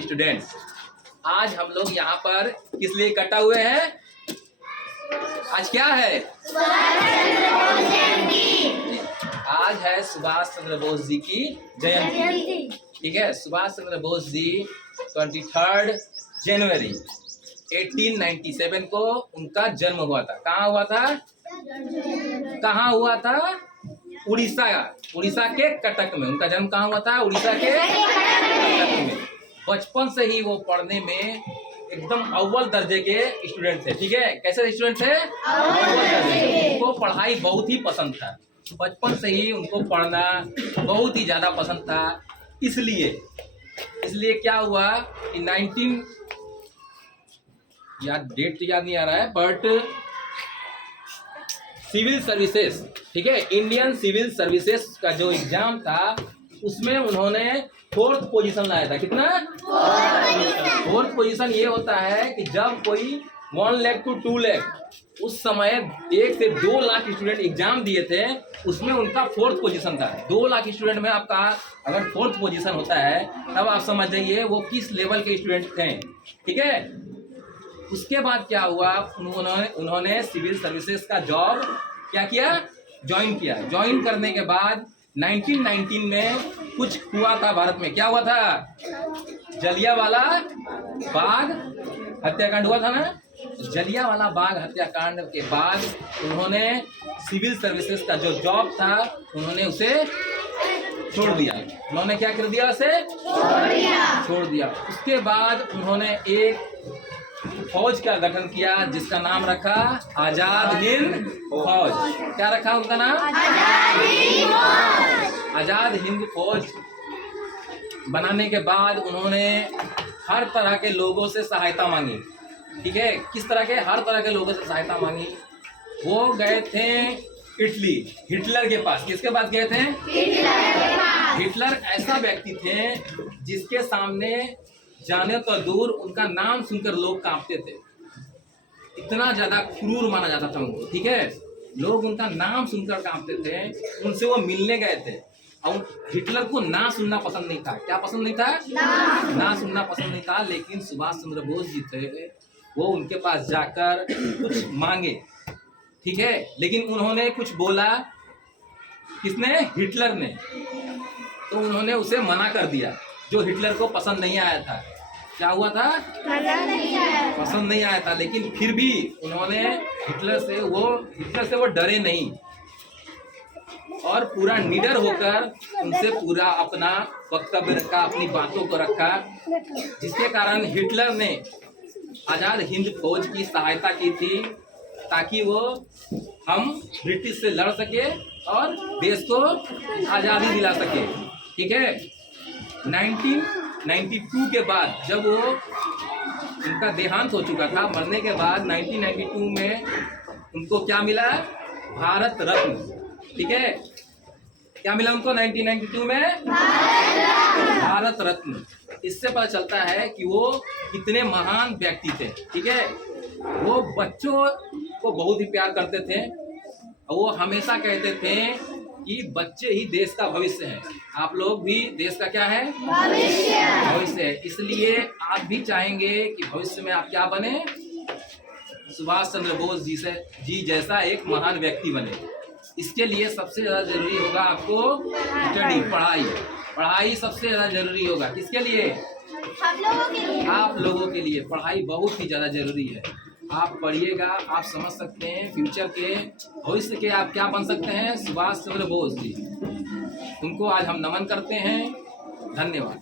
Students, आज हम लोग यहाँ पर किस लिए इकट्ठा हुए हैं? आज क्या है? आज है सुभाष चंद्र बोस जी की जयंती। ठीक है, सुभाष चंद्र बोस जी 23 जनवरी 1897 को उनका जन्म हुआ था। कहाँ हुआ था? कहाँ हुआ था? उड़ीसा के कटक में उनका जन्म कहाँ हुआ था? उड़ीसा के कटक में। बचपन से ही वो पढ़ने में एकदम अव्वल दर्जे के स्टूडेंट थे। ठीक है, कैसे स्टूडेंट थे? अव्वल दर्जे। उनको पढ़ाई बहुत ही पसंद था। बचपन से ही उनको पढ़ना बहुत ही ज्यादा पसंद था। इसलिए क्या हुआ कि डेट याद नहीं आ रहा है, बट सिविल सर्विसेज, ठीक है, इंडियन सिविल सर्विसेज का जो एग्जाम था उसमें उन्होंने 4th पोजीशन लाया था। कितना? 4th पोजीशन ये होता है कि जब कोई 1 लाख to 2 लाख उस समय 1 से 2 लाख स्टूडेंट एग्जाम दिए थे, उसमें उनका 4th पोजीशन था। 2 लाख स्टूडेंट में आपका अगर 4th पोजीशन होता है तब आप समझ जाइए वो किस लेवल के स्टूडेंट थे। ठीक है, उसके बाद क्या हुआ, उन्होंने सिविल सर्विसेज का जॉब क्या किया? ज्वाइन किया। ज्वाइन करने के बाद 1919 में कुछ हुआ था भारत में। क्या हुआ था? जलियांवाला बाग हत्याकांड हुआ था ना। जलियांवाला बाग हत्याकांड के बाद उन्होंने सिविल सर्विसेज का जो जॉब था उन्होंने उसे छोड़ दिया। उन्होंने क्या कर दिया? उसे छोड़ दिया। उसके बाद उन्होंने एक फौज का गठन किया जिसका नाम रखा आजाद हिंद फौज। क्या रखा उनका नाम? आजाद हिंद फौज बनाने के बाद उन्होंने हर तरह के लोगों से सहायता मांगी। ठीक है, किस तरह के? हर तरह के लोगों से सहायता मांगी। वो गए थे इटली, हिटलर के पास। किसके पास गए थे? हिटलर ऐसा व्यक्ति थे जिसके सामने जाने तो दूर उनका नाम सुनकर लोग कांपते थे। इतना ज्यादा क्रूर माना जाता था उनको। ठीक है, लोग उनका नाम सुनकर कांपते थे। उनसे वो मिलने गए थे और हिटलर को ना सुनना पसंद नहीं था। क्या पसंद नहीं था? ना सुनना पसंद नहीं था। लेकिन सुभाष चंद्र बोस जी थे, वो उनके पास जाकर कुछ मांगे। ठीक है, लेकिन उन्होंने कुछ बोला। किसने? हिटलर ने। तो उन्होंने उसे मना कर दिया, जो हिटलर को पसंद नहीं आया था। क्या हुआ था? पसंद नहीं आया था। लेकिन फिर भी उन्होंने हिटलर से वो डरे नहीं और पूरा निडर होकर उनसे पूरा अपना वक्तव्य रखा, अपनी बातों को रखा, जिसके कारण हिटलर ने आजाद हिंद फौज की सहायता की थी ताकि वो हम ब्रिटिश से लड़ सके और देश को आजादी दिला सके। ठीक है, 1992 के बाद जब वो उनका देहांत हो चुका था, मरने के बाद 1992 में उनको क्या मिला? भारत रत्न। ठीक है, क्या मिला उनको 1992 में? भारत रत्न। इससे पता चलता है कि वो कितने महान व्यक्ति थे। ठीक है, वो बच्चों को बहुत ही प्यार करते थे और वो हमेशा कहते थे कि बच्चे ही देश का भविष्य है। आप लोग भी देश का क्या है? भविष्य है। इसलिए आप भी चाहेंगे कि भविष्य में आप क्या बने? सुभाष चंद्र बोस जी जैसा एक महान व्यक्ति बने। इसके लिए सबसे ज्यादा जरूरी होगा आपको स्टडी, पढ़ाई सबसे ज्यादा जरूरी होगा। किसके लिए? आप लोगों के लिए पढ़ाई बहुत ही ज्यादा जरूरी है। आप पढ़िएगा, आप समझ सकते हैं फ्यूचर के, भविष्य के आप क्या बन सकते हैं? सुभाष चंद्र बोस जी। उनको आज हम नमन करते हैं। धन्यवाद।